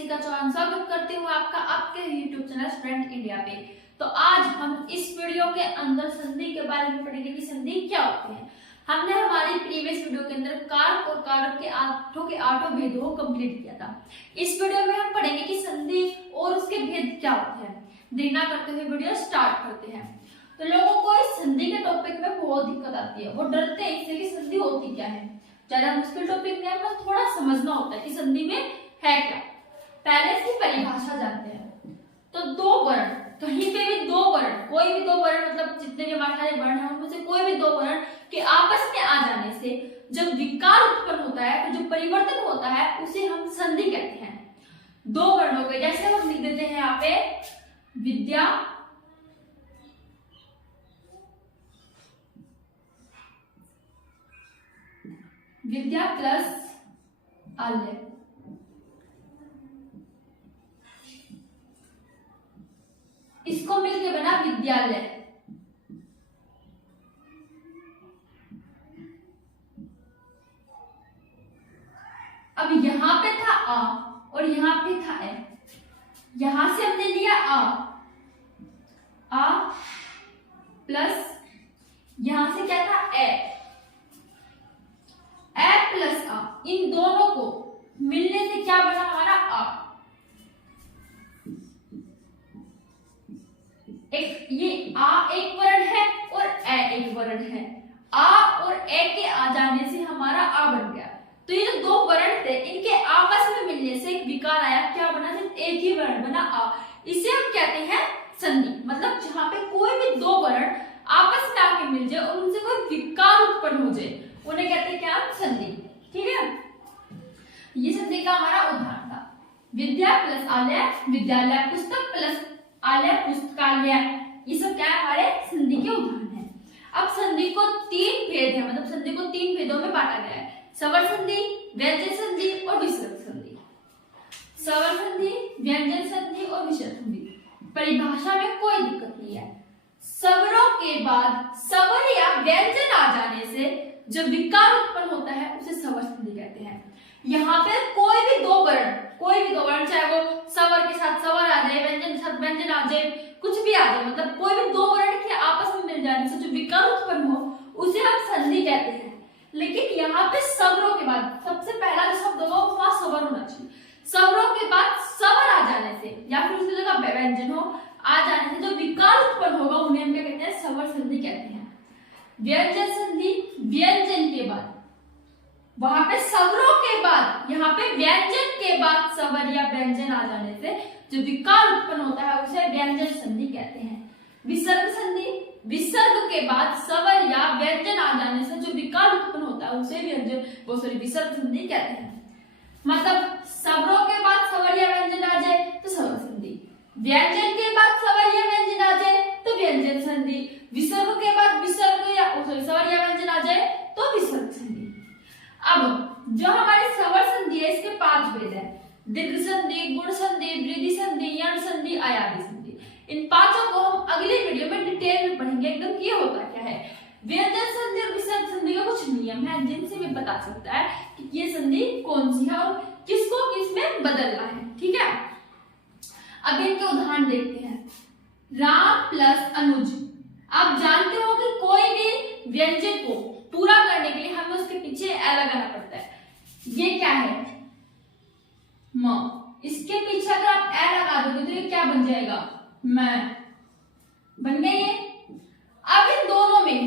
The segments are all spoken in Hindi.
यशिका चौहान स्वागत करती हूँ आपका आपके YouTube चैनल स्टूडेंट इंडिया पे। तो आज हम इस वीडियो के अंदर संधि के बारे में पढ़ेंगे कि संधि क्या होते हैं। हमने हमारी प्रीवियस वीडियो के अंदर कारक और कारक के आठों भेदों को कंप्लीट किया था। इस वीडियो में हम पढ़ेंगे कि संधि और उसके भेद क्या होते हैं। देरी ना करते हुए वीडियो स्टार्ट करते हैं। तो लोगों को इस संधि के टॉपिक में बहुत दिक्कत आती है, वो डरते हैं इससे कि संधि होती क्या है। ज्यादा मुश्किल टॉपिक नहीं है, बस थोड़ा समझना होता है कि संधि में है क्या। पहले इसकी परिभाषा जानते हैं। तो दो वर्ण, कहीं पे भी दो वर्ण, कोई भी दो वर्ण, मतलब जितने भी हमारे सारे वर्ण हैं उनमें से कोई भी दो वर्ण के आपस में आ जाने से जब विकार उत्पन्न होता है, तो जो परिवर्तन होता है उसे हम संधि कहते हैं। दो वर्णों के, जैसे हम लिख देते हैं यहाँ पे विद्या विद्या प्लस आल्य, इसको मिलके बना विद्यालय। अब यहां पे था आ और यहां पे था ए, यहां से हमने लिया आ प्लस यहां से क्या था ए प्लस आ, इन दोनों को मिलने से क्या बना हमारा आ। ये आ एक वर्ण है और ए एक वर्ण है, आ और ए के आ जाने से हमारा आ बन गया। तो ये जो दो वर्ण थे इनके आपस में मिलने से एक विकार आया, क्या बना, सिर्फ एक ही वर्ण बना आ। इसे हम कहते हैं संधि। मतलब जहां पे कोई भी दो वर्ण आपस में आके मिल जाए और उनसे कोई विकार उत्पन्न हो जाए उन्हें कहते हैं क्या, संधि। ठीक है, ये संधि का हमारा उदाहरण था। विद्या प्लस आलय विद्यालय, पुस्तक प्लस आलय पुस्तकालय, ये सब क्या है, हमारे संधि के उदाहरण हैं। अब संधि को तीन भेद है, मतलब संधि को तीन भेदों में बांटा गया है, स्वर संधि, व्यंजन संधि और विसर्ग संधि। स्वर संधि, व्यंजन संधि और विसर्ग संधि। परिभाषा में कोई दिक्कत नहीं है। स्वरों के बाद स्वर या व्यंजन आ जाने से जब विकार उत्पन्न होता है उसे स्वर संधि कहते हैं। यहाँ पे कोई भी दो वर्ण, चाहे वो स्वर के साथ स्वर आ जाए, व्यंजन के साथ व्यंजन आ जाए, कुछ भी आ जाए, मतलब कोई भी दो वर्ण के आपस में मिल जाने से जो विकार उत्पन्न हो उसे हम संधि कहते हैं। लेकिन यहाँ पे स्वरों के बाद सबसे पहला जो शब्द होगा वहां स्वर होना चाहिए। स्वरों के बाद स्वर आ जाने से या फिर उसकी जगह व्यंजन हो आ जाने से जो विकार उत्पन्न होगा उन्हें हम क्या कहते हैं, स्वर संधि कहते हैं। व्यंजन संधि, व्यंजन के बाद, वहां पे स्वरों के बाद, यहाँ पे व्यंजन के बाद स्वर या व्यंजन आ जाने से जो विकार उत्पन्न होता है उसे व्यंजन संधि कहते हैं। विसर्ग संधि, विसर्ग के बाद स्वर या व्यंजन आ जाने से जो विकार उत्पन्न होता है उसे विसर्ग संधि कहते हैं। मतलब स्वरों के बाद स्वर या व्यंजन आ जाए तो स्वर संधि, व्यंजन के बाद स्वर या व्यंजन आ जाए तो व्यंजन संधि, विसर्ग के बाद स्वर या व्यंजन आ जाए तो विसर्ग संधि। अब जो हमारी स्वर संधि है इसके 5 भेद है, दीर्घ संधि, गुण संधि, वृद्धि संधि, यण संधि, अयादि संधि। इन पांचों को हम अगले वीडियो में डिटेल में पढ़ेंगे एकदम कि ये होता क्या है। व्यंजन संधि और विसर्ग संधि का कुछ नियम है जिनसे भी बता सकता है कि ये संधि कौन सी है और किसको किस में बदलना है। ठीक है, अब इनके उदाहरण देखते हैं। राम प्लस अनुज। आप जानते हो कि कोई भी व्यंजन को पूरा करने के लिए हमें उसके पीछे ए लगाना पड़ता है। ये क्या है, म, इसके पीछे अगर आप ए लगा दोगे तो ये क्या बन जाएगा, मैं, बन गया ये। अब इन दोनों में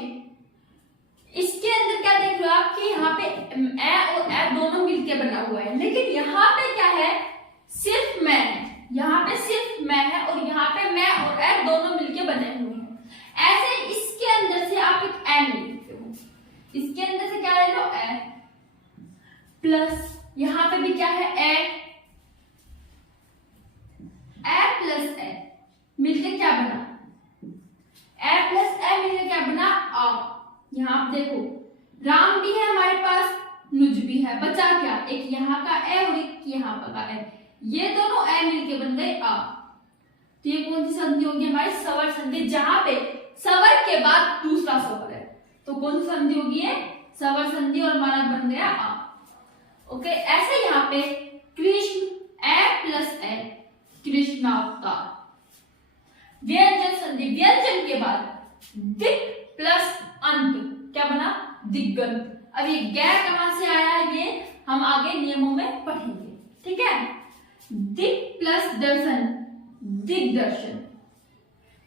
इसके अंदर क्या देख रहे हो आप कि यहाँ पे ए और ए दोनों मिलके बना हुआ है, लेकिन यहाँ पे क्या है, सिर्फ मैं है, यहाँ पे सिर्फ मैं है और यहाँ पे मैं और ए दोनों मिलके बने हुए हैं। ऐसे इसके अंदर से आप एक ए ले सकते हो, इसके अंदर से क्या ले लो, ए प्लस यहाँ पे भी क्या है, ए प्लस ए मिलकर क्या बना, ए प्लस ए मिलकर क्या बना, आ। यहाँ आप देखो राम भी है हमारे पास, नुज भी है, बचा क्या, एक यहाँ का ए और एक यहाँ का ए, ये दोनों ए मिलके बन गए आ। तो ये कौन सी संधि होगी, हमारी स्वर संधि, जहां पे स्वर के बाद दूसरा स्वर है। तो कौन सी संधि होगी, ये स्वर संधि और हमारा बन गया आ। ओके, ऐसे यहाँ पे कृष्ण प्लस ए कृष्णावतार। व्यंजन संधि, व्यंजन के बाद दिक प्लस अंत क्या बना, दिग्गंत। अब ये गैर कहां से आया ये हम आगे नियमों में पढ़ेंगे, ठीक है। दिक प्लस दर्शन, दिग्दर्शन।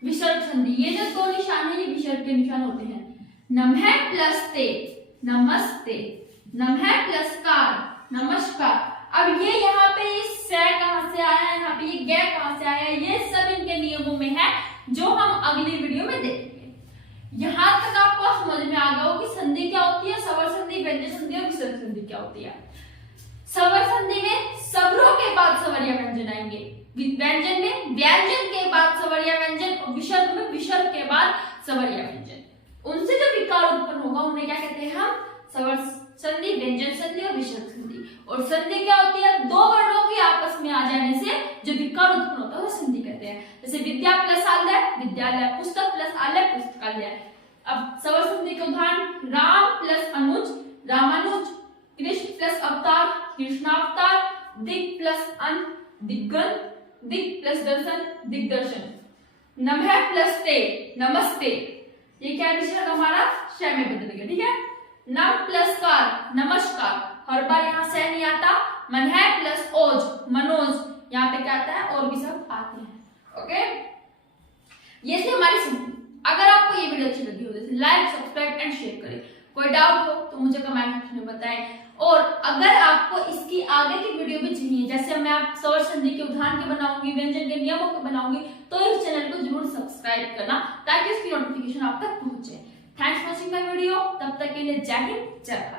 विसर्ग संधि, ये जो दो निशान है ये विसर्ग के निशान होते हैं। नमः प्लस ते, नमस्ते। नमः प्लस कार, नमस्कार। अब ये यहाँ पे स कहां से आया है, यहाँ पे ये गैर कहां से आया है, ये सब इनके नियमों में है जो हम अगली वीडियो में देखेंगे। यहां तक आपको समझ में आ गया हो कि संधि क्या होती है, स्वर संधि, व्यंजन संधि और विसर्ग संधि क्या होती है। स्वर संधि में स्वरों के बाद स्वर या व्यंजन आएंगे, व्यंजन में व्यंजन के बाद स्वर या व्यंजन, और विसर्ग में विसर्ग के बाद स्वर या व्यंजन। उनसे जो विकार उत्पन्न होगा उन्हें क्या कहते हैं हम, स्वर संधि, व्यंजन संधि और विसर्ग संधि। और संधि क्या होती है, दो वर्णों के आपस में आ जाने से जो विकार उत्पन्न होता है वो संधि कहते हैं। जैसे विद्या प्लस आलय, विद्यालय। पुस्तक प्लस आलय, पुस्तकालय। अब स्वर संधि के उदाहरण, राम प्लस अनुज, रामानुज। कृष्ण प्लस अवतार, कृष्णावतार। दिक प्लस अंत, दिग्गंत। दिक प्लस दर्शन, दिग्दर्शन। नमः प्लस ते, नमस्ते। ये क्या विसर्ग हमारा श में बदल गया, ठीक है। नम प्लस कार, नमस्कार। हर बार यहाँ से नहीं आता। मन है प्लस ओज, मनोज। यहाँ पे क्या आता है, और भी सब आते हैं, ओके। ये थी हमारी संधि। अगर आपको ये वीडियो अच्छी लगी हो तो लाइक, सब्सक्राइब एंड शेयर करें। कोई डाउट हो तो मुझे कमेंट सेक्शन में बताएं। और अगर आपको इसकी आगे की वीडियो भी चाहिए, जैसे मैं आप स्वर संधि के उदाहरण के बनाऊंगी, व्यंजन के नियमों के बनाऊंगी, तो इस चैनल को जरूर सब्सक्राइब करना ताकि इसकी नोटिफिकेशन आप तक पहुंचे। Thanks for watching my video. तब तक के लिए जय हिंद, जय भारत।